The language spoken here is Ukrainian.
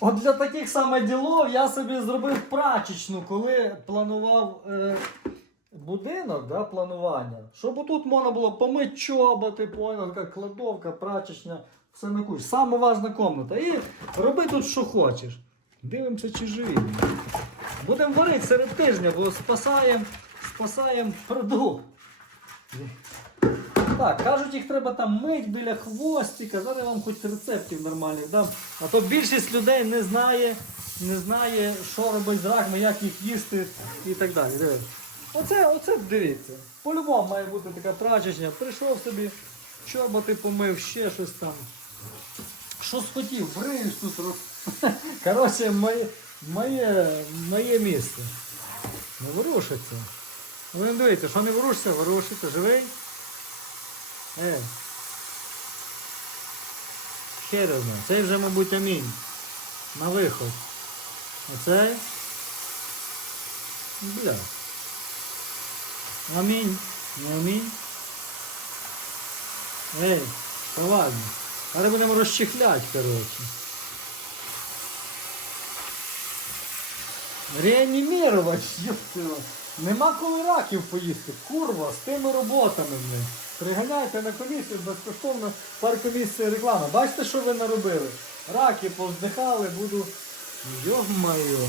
От для таких саме ділов я собі зробив прачечну, коли планував е, будинок, да, планування. Щоб тут можна було помити чоботи, понял, така кладовка, прачечня, все на кучу. Саме важна комната. І роби тут, що хочеш. Дивимося, чи живі. Будемо варити серед тижня, бо спасаємо спасаєм продукт. Так, кажуть, їх треба там мить біля хвостика. Зараз я вам хоч рецептів нормальних дам. А то більшість людей не знає, не знає, що робити з раками, як їх їсти і так далі. Оце, оце дивіться. По-любому має бути така прачечня. Прийшов собі, чоботи помив, ще щось там. Що схотів, бриєш тут. Коротше, моє, моє, моє місце. Не ворушиться. Ви не дивіться, що не ворушиться, ворушиться, живий. Е. Хер його знає. Цей вже, мабуть, амінь. На виход. Оцей. Бля. Амінь. Не амінь. Ей, та ладно. Зараз будемо розчехлять, коротше. Реанімірувати, ёптила. Нема коли раків поїсти. Курва, з тими роботами, блин. Приганяйте на комісію безкоштовно паркомісія реклама. Бачите, що ви наробили? Раки повздихали, буду. Йо-моє.